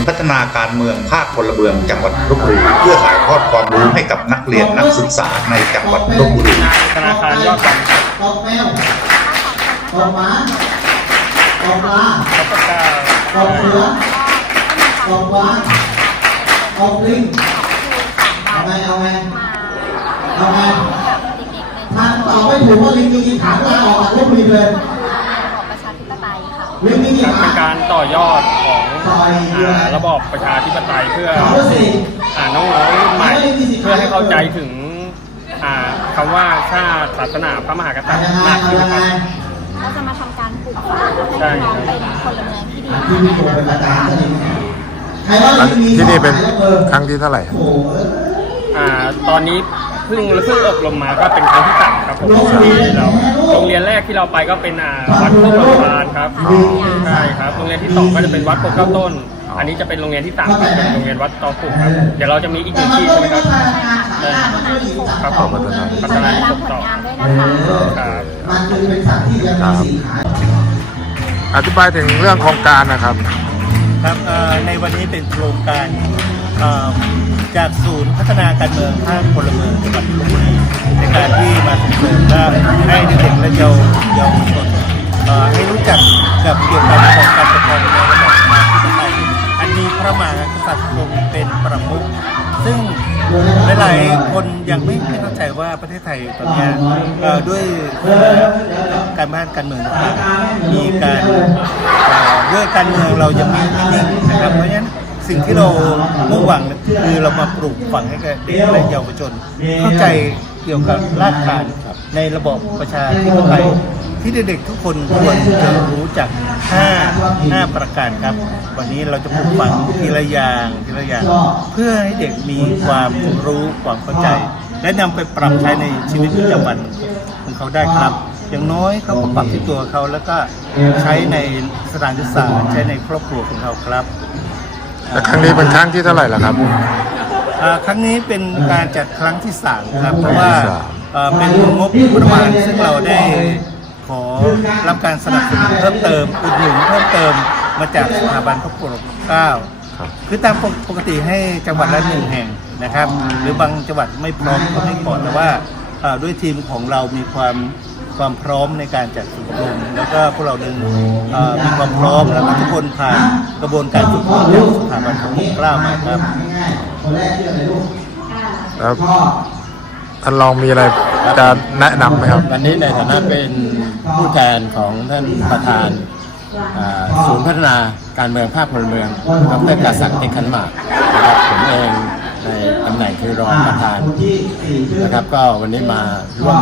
ย์พัฒนาการเมืองภาคพลเมืองจังหวัดลบบุรีเพื่อถ่ายทอดความรู้ให้กับนักเรียนนักศึกษาในจังหวัดลบบุรีธนาคารยอดฝันครับอกแมวออกหมาออกปลาแล้วก็กล้าอกเสือออกวานออกลิงเอาไงเอาไงเอาไงทานตอบไม่ถูกว่าลิงมีกี่ขาลาออกจากลบบุรีเลย ประชาธิปไตย ค่ะลิงมีกี่เป็ขานการต่อยอดของอ่าระบอบประชาธิปไตยเพื่อถามว่าสี่อ่าน้องๆรุ่นใหม่ เพื่อให้เข้าใจถึงอ่าคำว่าชาติศาสนาพระมหากษัตริย์ยังไงมากเอาขึ้นยังนะไงครับ เราจะมาทำการปลูกฝังให้น้องเป็นพลเมืองที่ดีที่มีตัวเป็นประธานซะดีใครว่าแล้วลิงมีที่นี่เป็นสองขายกมือครั้งที่เท่าไหร่โอ้โหอ่าตอนนี้เพิ่งเพิ่งอบรมมาก็เป็นครั้งที่สามครับผมเราโรง เรียนแรกที่เราไปก็เป็นอ่าวัดโคกประธานครับใช่ครับโรงเรียนที่สองก็จะเป็นวัดโคกเก้าต้น อันนี้จะเป็นโรงเรียนที่สามครับเป็นโรงเรียนวัดตอปุกครับเดี๋ยวเราจะมีอีกหนึ่งที่ใช่ไหมครับเออครับผมพัฒนาพัฒนาที่ตาถูมกผต้ลองงานด้วยนะคะครับมันคือเป็นสัตว์ที่ยังมีสี่ขาอธิบายถึงเรื่องโครงการนะครับ ครับเอ่อในวันนี้เป็นโครงการเอ่อ จากศูนย์พัฒนาการเมืองภาคพลเมืองจังหวัดลบบุรีในการที่มาส่งเสริมและให้เด็กๆและเยาวเยาวชนให้รู้จักกับเกี่ยวกับของการปกครองในระบอบประชาธิปไตยอันมีพระมหากษัตริย์ทรงเป็นประมุขซึ่งหลายๆคนยังไม่เข้าใจว่าประเทศไทยตอนนี้ด้วยการบ้านการเมืองต่างๆมีการเอ่อด้วยการเมืองเรายังไม่นิ่งนะครับเพราะฉะนั้น สิ่งที่เรามุ่งหวังคือเรามาปลูกฝังให้กับเด็กและเยาวชน เข้าใจเกี่ยวกับรากฐานในระบบประชาธิปไตยที่เด็กๆทุกคนควรจะรู้จัก5 5ประการครับ วันนี้เราจะปลูกฝังทีละอย่างทีละอย่าง เพื่อให้เด็กมีความรู้ความเข้าใจ และนำไปปรับใช้ในชีวิตประจำวันของเขาได้ครับ อย่างน้อยเขาก็ปรับที่ตัวเขาแล้วก็ใช้ในสถานศึกษาใช้ในครอบครัวของเขาครับ และครั้งนี้เป็นครั้งที่เท่าไหร่แล้วครับ อ่าครั้งนี้เป็นการจัดครั้งที่สามครับเพราะว่าที่สามเอ่อเป็นงบประมาณซึ่งเราได้ขอรับการสนับสนุนเพิ่มเติมอุดหนุนเพิ่มเติมมาจากสถาบันพระปกเกล้าครับ คือตามปกติให้จังหวัดละหนึ่งแห่งนะครับ หรือบางจังหวัดไม่พร้อมก็ให้ก่อนแต่ว่าเอ่อด้วยทีมของเรามีความ ความพร้อมในการจัดฝึกอบรมแล้วก็พวกเราดึงเอ่อมีความพร้อมแล้วก็ทุกคนผ่านกระบวนการฝึกอบรมจากสถาบันพระปกเกล้ามาครับง่ายๆคนแรกชื่ออะไรลูกแล้วพ่อท่านรองมีอะไรจะแนะนำไหมครับ วันนี้ในฐานะเป็นผู้แทนของท่านประธานอ่าศูนย์พัฒนาการเมืองภาคพลเมืองดรกษัตริย์เอกขันหมากนะครับผมเองในตำแหน่งคือรองประธานคนที่สี่ชื่อนะครับ ก็วันนี้มาร่วม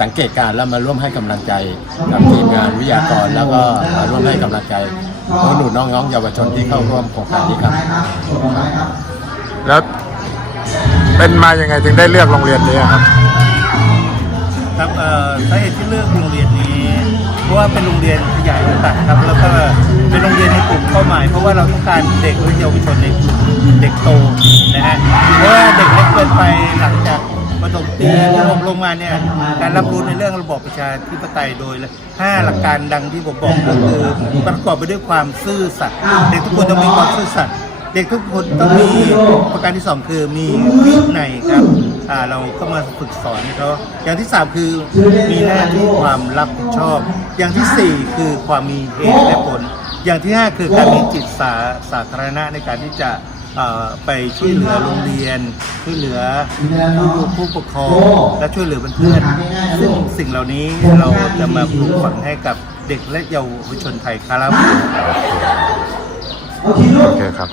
สังเกตการณ์แล้วมาร่วมให้กำลังใจกับทีมงานวิทยากร แล้วก็มาร่วมให้กำลังใจหนูน้องๆเยาวชนที่เข้าร่วมโครงการนี้ครับ แล้วเป็นมายังไงถึงได้เลือกโรงเรียนนี้ครับครับเอ่อสาเหตุที่เลือกโรงเรียนนี้เพราะว่าเป็นโรงเรียนขยายโอกาสครับ แล้วก็เป็นโรงเรียนในกลุ่มเป้าหมาย เพราะว่าเราต้องการเด็กและเยาวชนในกลุ่มเด็กโตนะฮะเพราะว่าเด็กเล็กเกินไปหลังจาก ประถมตรีอบรมมาเนี่ยการรับรู้ในเรื่องระบบประชาธิปไตยโดยห้าหลักการดังที่ผมบอกก็คือประกอบไปด้วยความซื่อสัตย์เด็กทุกคนต้องมีความซื่อสัตย์เด็กทุกคนต้องมีประการที่สองคือมีวินัยครับเราก็มาฝึกสอนเขาอย่างที่สามคือมีหน้าที่ความรับผิดชอบ อย่างที่สี่คือความมีเหตุและผล อย่างที่ห้าคือการมีจิตสาสาธารณะในการที่จะ ไปช่วยเหลือโรงเรียน ช่วยเหลือผู้ผู้ปกครองและช่วยเหลือเพื่อนๆซึ่งสิ่งเหล่านี้เราจะมาปลูกฝังให้กับเด็กและเยาวชนไทยครับโอเคครับ